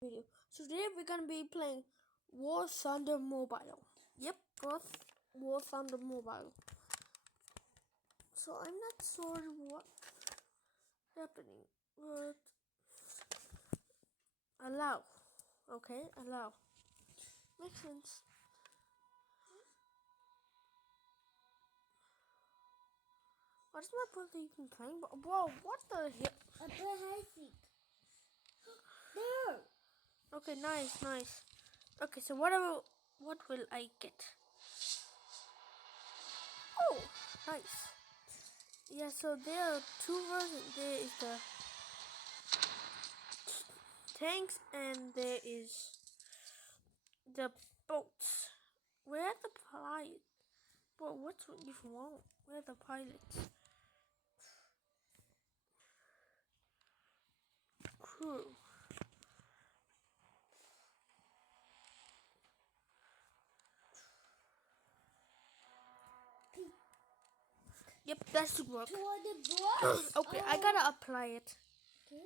Video. So today we're gonna be playing War Thunder Mobile. Yep, War Thunder Mobile. So I'm not sure what's happening, but allow. Okay, allow. Makes sense. What is my brother even playing? Whoa, what the hell? I play high seat. There. Okay, nice. Okay, so what will I get? Oh, nice. Yeah, so there are two versions. There is the tanks and there is the boats. Where are the pilots? Well, what's even wrong? Where are the pilots? Crew. Yep, that should work. Okay, I gotta apply it. Okay.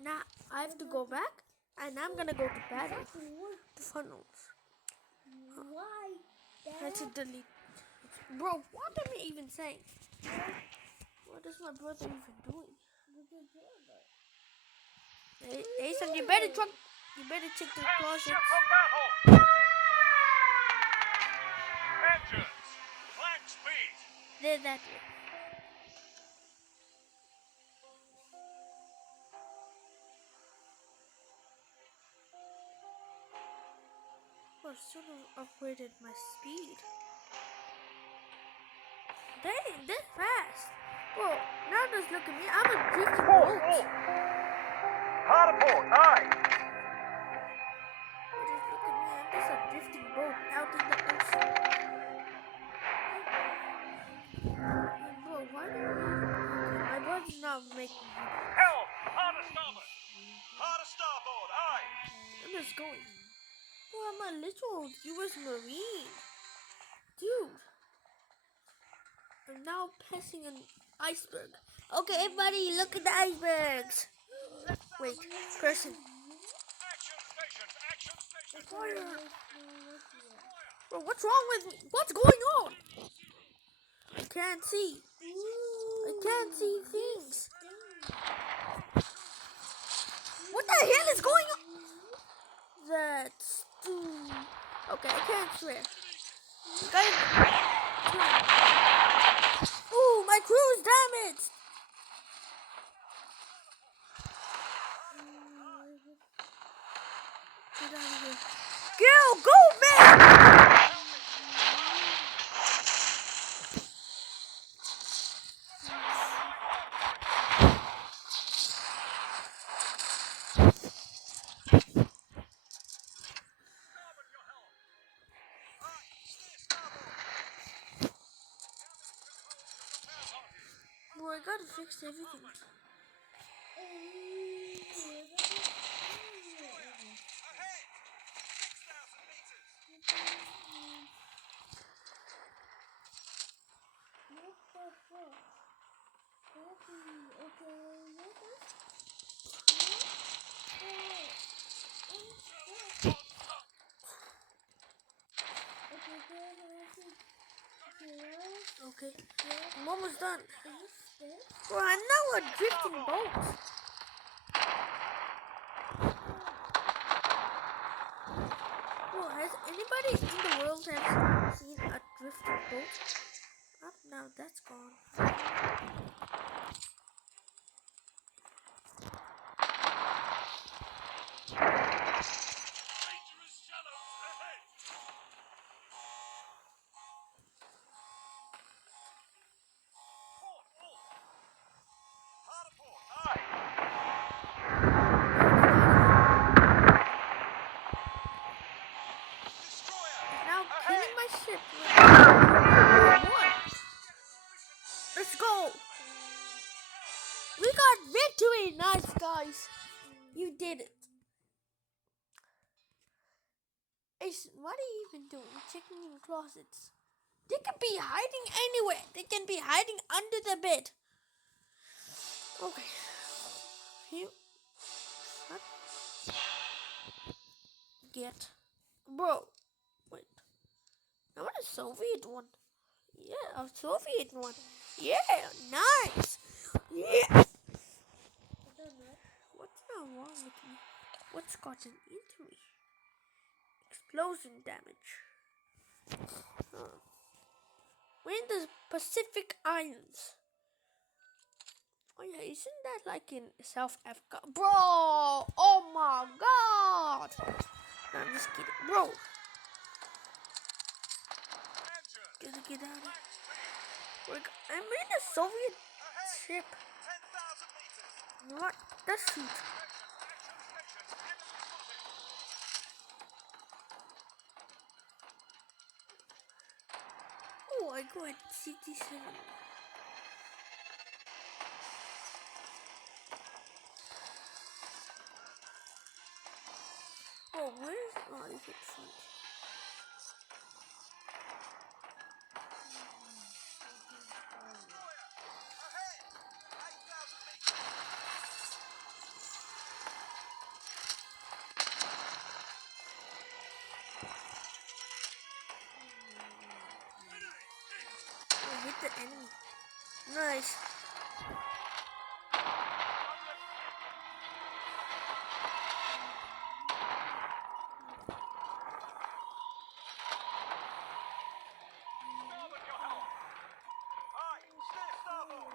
Now I have to go back, and I'm gonna go to battle. The funnels. Why? I had to delete. Bro, what am I even saying? What is my brother even doing? Hey, Asen, you better check the closet. Engines, flank speed. There, that way. Well, should have upgraded my speed. Dang, this fast. Well, now just look at me. I'm a drifting boat. Hard port, aye. Just look at me. I'm just a drifting boat out in the ocean. Bro, why do you... Okay, my brother's not making videos. Helm, hard to starboard. Hard to starboard, aye. I'm just going. Bro, I'm a literal US Marine. Dude. I'm now passing an iceberg. Okay, everybody, look at the icebergs. Wait, person. Action stations. Fire. Bro, what's wrong with me? What's going on? I can't see. I can't see things. What the hell is going on? That's... Okay, I can't swear. Ooh, my crew's damaged. Get out of here. Go, man! Bro, I gotta fix everything. Okay, I'm almost done. Bro, I'm now a drifting boat. Bro, has anybody in the world have seen a drifting boat? Oh, now that's gone. Now killing my ship. What? Let's go. We got victory. Nice, guys. You did it. Ace, what are you even doing? Checking in closets. They can be hiding anywhere. They can be hiding under the bed. Okay. Here. What? get. Bro, wait. I want a Soviet one. Yeah, a Soviet one. Yeah, nice. Yeah. I don't know. What's not wrong with me? What's gotten into me? Explosion damage. We're in the Pacific Islands. Oh yeah, isn't that like in South Africa? Bro! Oh my god! No, I'm just kidding. Bro! Gotta get out of here. I'm in a Soviet ship. 10,000 meters. You know what? That's shoot. Oh, I go at CT7. Oh, where's... Oh, is it front? Ahead. 8,000 meters. I hit the enemy. Nice. Starboard, your helm. Aye, steer starboard.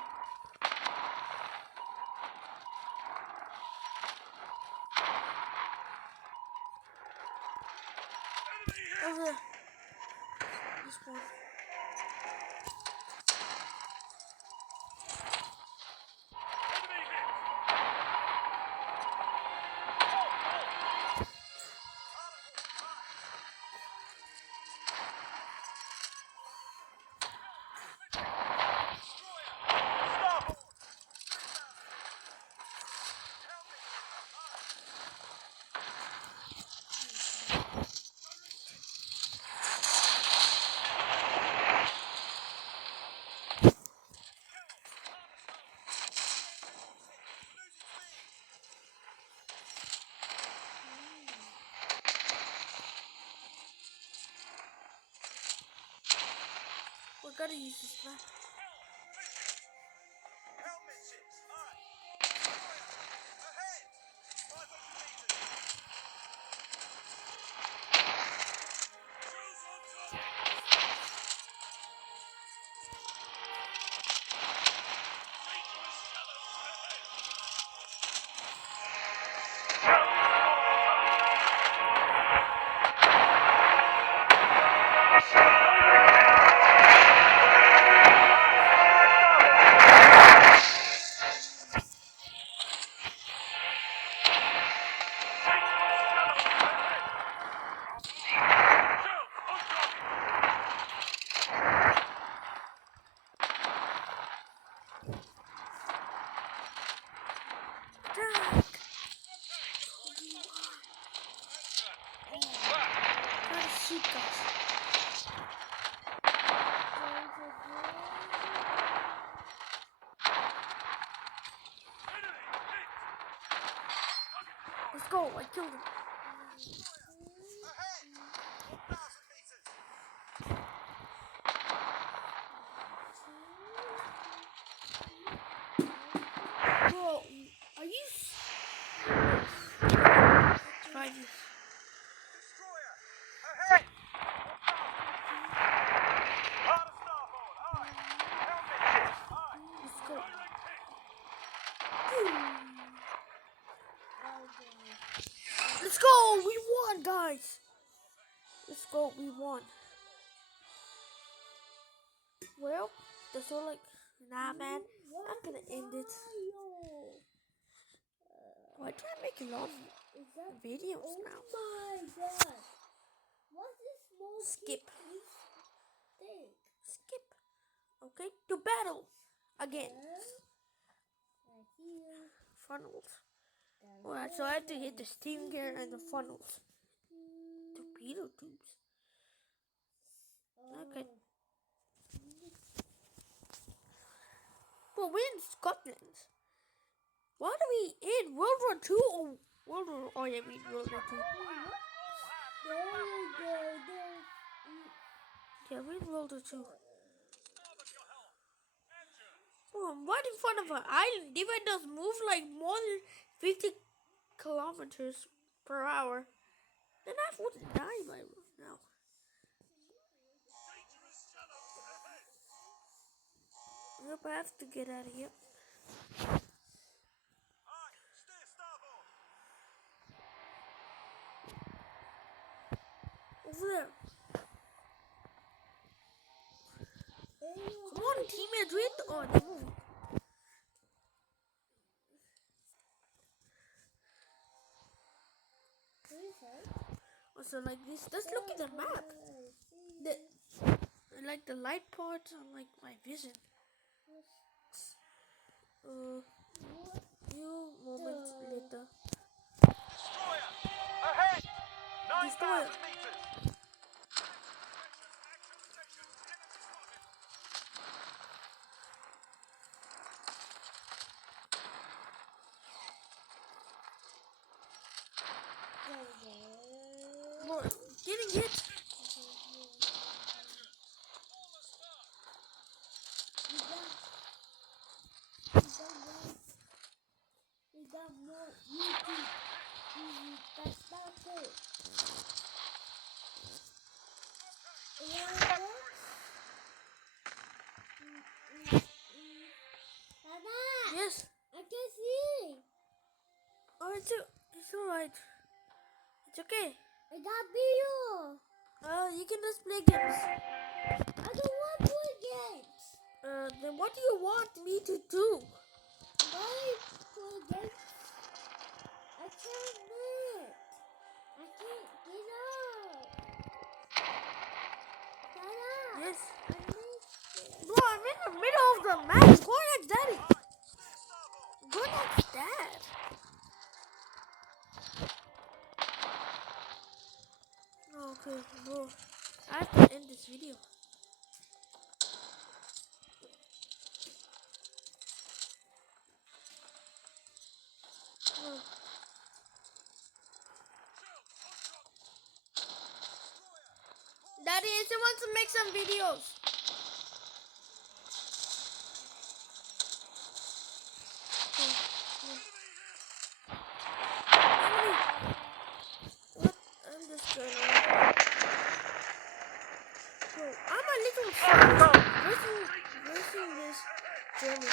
Enemy hit. Over there. This one. Enemy hit. Starboard. We gotta use this map. Helmetships. Aye. Destroyer. Ahead. 500 meters. Shoes on top. Attack! Gotta shoot guys. Let's go, I killed him. Ahead. 1,000 meters. Bro, are you... Try this. Destroyer. Ahead. 1,000. Hard starboard. Aye. Helmetships. Aye. Let's go. Direct hit. Let's go! We won, guys! Let's go, we won. Well, that's all like... Nah, man. I'm gonna end it. I try to make a lot of videos now. Oh my god. What's this small Skip. thing? Skip. Okay, to battle. Again. Right here. Funnels. Down Alright, so I have to hit the steam gear and the funnels. Torpedo tubes. Okay. Well, we're in Scotland. What are we in? World War II or World War... Oh yeah, we in World War II. There we go. Yeah, we rolled it too. Starboard your helm. Engines. Oh, I'm right in front of an island. If it does move like more than 50 kilometers per hour, then I would die by now. Dangerous shallows ahead. Yep, I have to get out of here. Aye, steer starboard. Over there. Come on, Team Madrid. Oh, they moved. Also, like this. Let's look at the map. Like the light part on like my vision. Few moments later. Destroyer. Ahead. 9,000 meters. Action station. Enemy spotted. More getting hit. All a start. We got more YouTube. That's not good. Dada, Yes. I can see. Oh, it's alright. It's okay. I got video. You can just play games. I don't want to play games. Then what do you want me to do? Why play games? I can't move. I can't get out. Dada, Yes. I missed it. Bro, I'm in the middle of the map. Go like daddy. Steer starboard. Go like that. Okay, bro. I have to end this video. Bro. Daddy, I still want to make some videos. What? I'm just gonna. Bro, I'm a little sad. Racing this journey.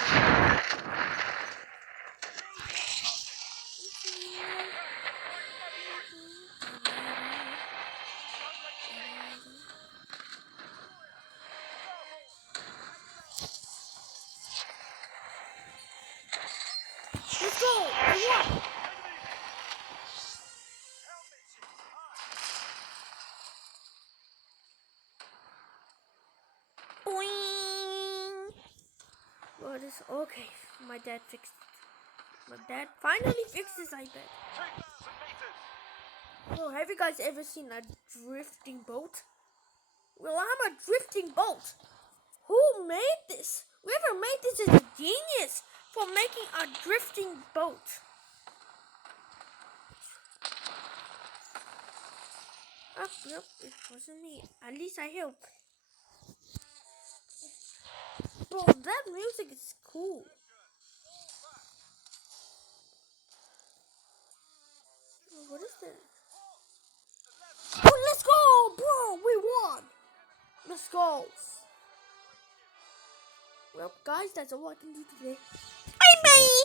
Let's go! I won! Boing! Well, this okay. My dad fixed it. My dad finally fixed his iPad. 2,000 meters. So, have you guys ever seen a drifting boat? Well, I'm a drifting boat. Who made this? Whoever made this is a genius for making a drifting boat. Oh, nope, it wasn't me. At least I helped. Bro, that music is cool. Oh, what is that? Oh, let's go, bro! We won! Let's go! Well, guys, that's all I can do today. Bye-bye!